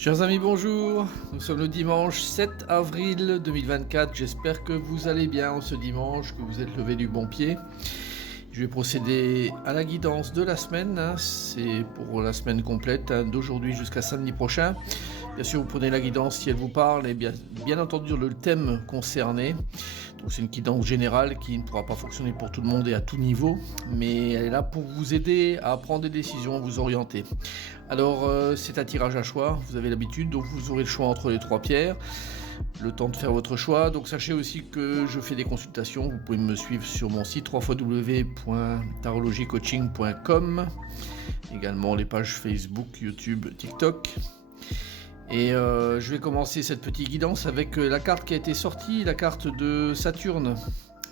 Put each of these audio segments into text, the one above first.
Chers amis, bonjour. Nous sommes le dimanche 7 avril 2024. J'espère que vous allez bien en ce dimanche, que vous êtes levé du bon pied. Je vais procéder à la guidance de la semaine. C'est pour la semaine complète, d'aujourd'hui jusqu'à samedi prochain. Bien sûr, vous prenez la guidance si elle vous parle et bien entendu le thème concerné. Donc, c'est une guidance générale qui ne pourra pas fonctionner pour tout le monde et à tout niveau, mais elle est là pour vous aider à prendre des décisions, à vous orienter. Alors, c'est un tirage à choix, vous avez l'habitude, donc vous aurez le choix entre les trois pierres. Le temps de faire votre choix. Donc sachez aussi que je fais des consultations. Vous pouvez me suivre sur mon site www.tarologiecoaching.com. Également les pages Facebook, YouTube, TikTok. Et je vais commencer cette petite guidance avec la carte qui a été sortie, la carte de Saturne.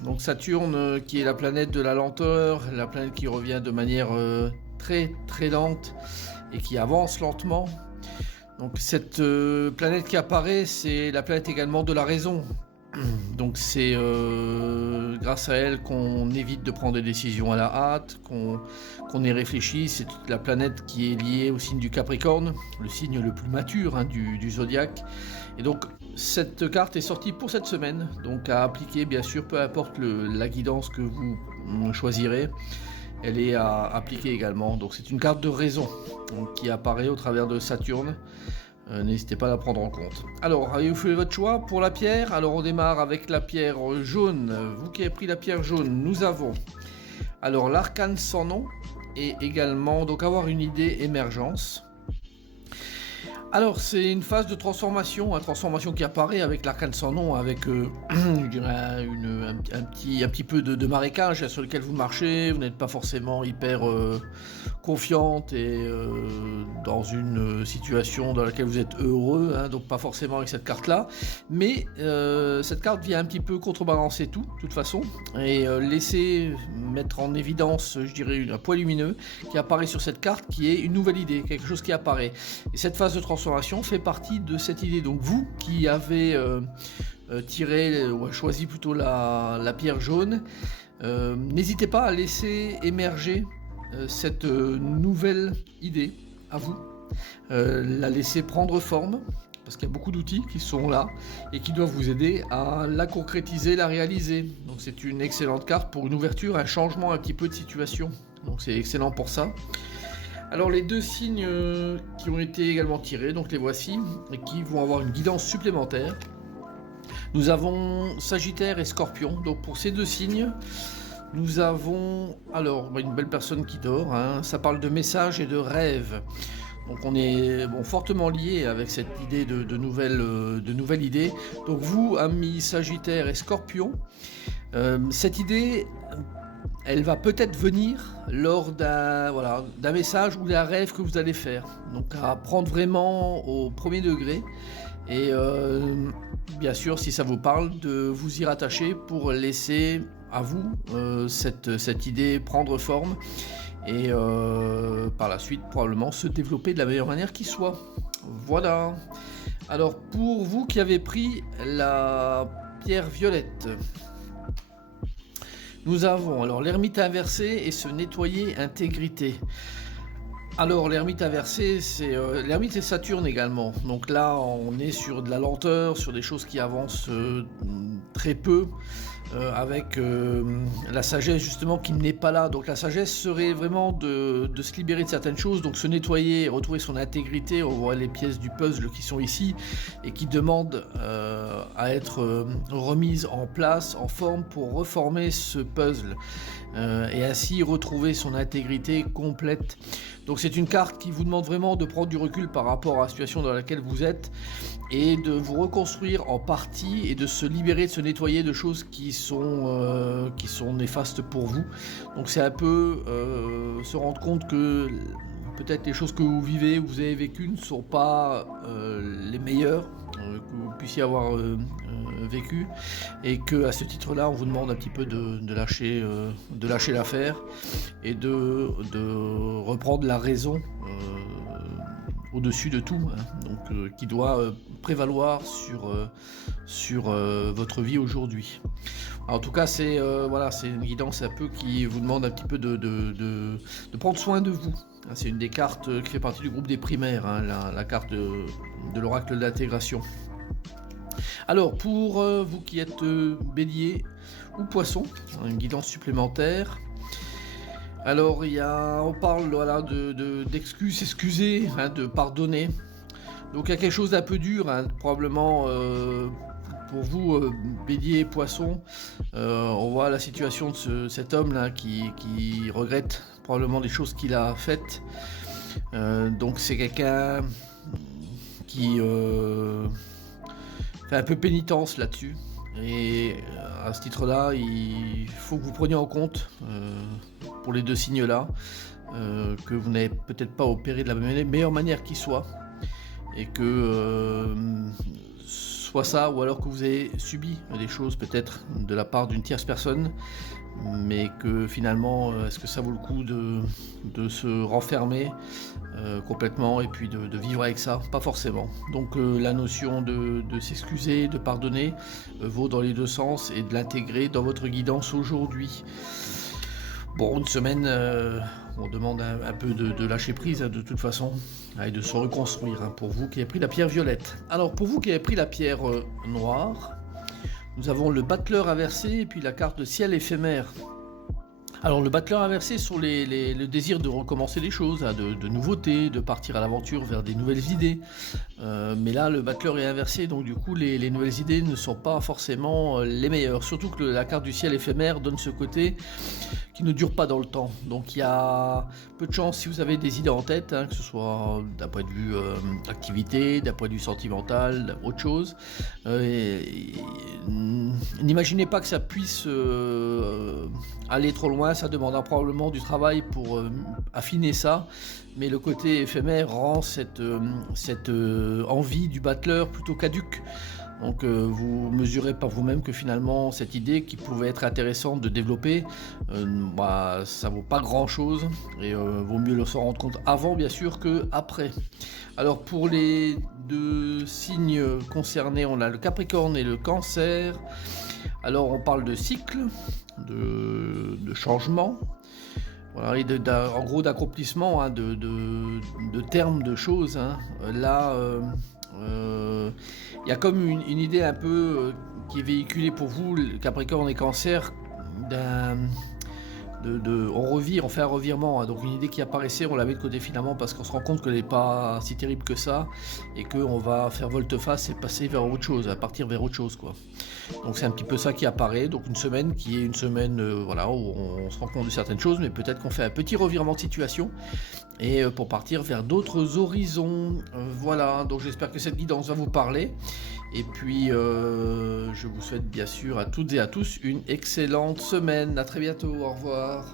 Donc Saturne qui est la planète de la lenteur, la planète qui revient de manière très très lente et qui avance lentement. Donc cette planète qui apparaît, c'est la planète également de la raison. Donc c'est grâce à elle qu'on évite de prendre des décisions à la hâte, qu'on y réfléchit. C'est la planète qui est liée au signe du Capricorne, le signe le plus mature du zodiaque. Et donc cette carte est sortie pour cette semaine, donc à appliquer bien sûr, peu importe la guidance que vous choisirez. Elle est à appliquer également, donc c'est une carte de raison qui apparaît au travers de Saturne. N'hésitez pas à la prendre en compte. Alors, avez-vous fait votre choix pour la pierre? Alors on démarre avec la pierre jaune. Vous qui avez pris la pierre jaune, nous avons alors l'arcane sans nom et également donc avoir une idée émergence. Alors c'est une phase de transformation, une transformation qui apparaît avec l'arcane sans nom, avec je dirais un petit peu de marécage sur lequel vous marchez, vous n'êtes pas forcément hyper confiante et dans une situation dans laquelle vous êtes heureux, donc pas forcément avec cette carte-là, mais cette carte vient un petit peu contrebalancer tout, de toute façon, et laisser mettre en évidence, je dirais, un point lumineux qui apparaît sur cette carte, qui est une nouvelle idée, quelque chose qui apparaît. Et cette phase de transformation fait partie de cette idée. Donc vous qui avez choisi plutôt la pierre jaune, n'hésitez pas à laisser émerger cette nouvelle idée à vous, la laisser prendre forme, parce qu'il y a beaucoup d'outils qui sont là et qui doivent vous aider à la concrétiser, la réaliser. Donc c'est une excellente carte pour une ouverture, un changement un petit peu de situation. Donc c'est excellent pour ça. Alors les deux signes qui ont été également tirés, donc les voici, et qui vont avoir une guidance supplémentaire. Nous avons Sagittaire et Scorpion. Donc pour ces deux signes, nous avons alors une belle personne qui dort, ça parle de messages et de rêves. Donc on est fortement lié avec cette idée de nouvelle idée. Donc vous, amis Sagittaire et Scorpion, cette idée, elle va peut-être venir lors d'un message ou d'un rêve que vous allez faire. Donc à prendre vraiment au premier degré. Et bien sûr, si ça vous parle, de vous y rattacher pour laisser à vous cette idée prendre forme. Et par la suite, probablement se développer de la meilleure manière qui soit. Voilà. Alors pour vous qui avez pris la pierre violette, nous avons alors l'ermite inversé et se nettoyer intégrité. Alors l'ermite inversé, l'ermite c'est Saturne également. Donc là on est sur de la lenteur, sur des choses qui avancent très peu, avec la sagesse justement qui n'est pas là. Donc la sagesse serait vraiment de se libérer de certaines choses, donc se nettoyer, retrouver son intégrité. On voit les pièces du puzzle qui sont ici et qui demandent à être remises en place, en forme pour reformer ce puzzle et ainsi retrouver son intégrité complète. Donc c'est une carte qui vous demande vraiment de prendre du recul par rapport à la situation dans laquelle vous êtes et de vous reconstruire en partie et de se libérer, de se nettoyer de choses qui sont néfastes pour vous. Donc c'est un peu se rendre compte que peut-être les choses que vous vivez, vous avez vécues ne sont pas les meilleures que vous puissiez avoir vécu, et que à ce titre-là, on vous demande un petit peu de lâcher l'affaire et de reprendre la raison au-dessus de tout, hein, donc qui doit prévaloir sur votre vie aujourd'hui. En tout cas, c'est voilà, c'est une guidance un peu qui vous demande un petit peu de prendre soin de vous. C'est une des cartes qui fait partie du groupe des primaires, hein, la carte de l'oracle de l'intégration. Alors, pour vous qui êtes bélier ou poisson, une guidance supplémentaire. Alors, on parle voilà, d'excuses, excuser, hein, de pardonner. Donc, il y a quelque chose d'un peu dur, hein, probablement pour vous, bélier et poisson. On voit la situation de cet homme-là qui regrette probablement des choses qu'il a faites. Donc, c'est quelqu'un qui fait un peu pénitence là-dessus. Et à ce titre-là, il faut que vous preniez en compte, pour les deux signes-là, que vous n'avez peut-être pas opéré de la meilleure manière qui soit, et que soit ça, ou alors que vous avez subi des choses peut-être de la part d'une tierce personne, mais que finalement, est-ce que ça vaut le coup de se renfermer complètement et puis de vivre avec ça? Pas forcément. Donc la notion de s'excuser, de pardonner vaut dans les deux sens, et de l'intégrer dans votre guidance aujourd'hui. Bon, une semaine, on demande un peu de lâcher prise, hein, de toute façon, et de se reconstruire, hein, pour vous qui avez pris la pierre violette. Alors pour vous qui avez pris la pierre noire, nous avons le battleur inversé et puis la carte de ciel éphémère. Alors le battleur inversé sur le désir de recommencer les choses, hein, de nouveautés, de partir à l'aventure vers des nouvelles idées. Mais là le battleur est inversé, donc du coup les nouvelles idées ne sont pas forcément les meilleures. Surtout que la carte du ciel éphémère donne ce côté qui ne dure pas dans le temps. Donc il y a peu de chance, si vous avez des idées en tête, hein, que ce soit d'un point de vue activité, d'un point de vue sentimental, autre chose. N'imaginez pas que ça puisse aller trop loin, ça demandera probablement du travail pour affiner ça. Mais le côté éphémère rend cette envie du battleur plutôt caduque. Donc vous mesurez par vous-même que finalement cette idée qui pouvait être intéressante de développer, ça vaut pas grand-chose, et vaut mieux s'en rendre compte avant bien sûr que après. Alors pour les deux signes concernés, on a le Capricorne et le Cancer. Alors on parle de cycle, de changement. Voilà, et en gros d'accomplissement, hein, de termes de choses, hein. Là, il y a comme une idée un peu qui est véhiculée pour vous, Capricorne et Cancer, on fait un revirement, hein. Donc une idée qui apparaissait, on la met de côté finalement parce qu'on se rend compte qu'elle n'est pas si terrible que ça, et qu'on va faire volte-face et passer vers autre chose, à partir vers autre chose, quoi. Donc c'est un petit peu ça qui apparaît. Donc une semaine qui est une semaine voilà, où on se rend compte de certaines choses, mais peut-être qu'on fait un petit revirement de situation, et pour partir vers d'autres horizons. Voilà, donc j'espère que cette guidance va vous parler. Et puis je vous souhaite bien sûr à toutes et à tous une excellente semaine. À très bientôt, au revoir.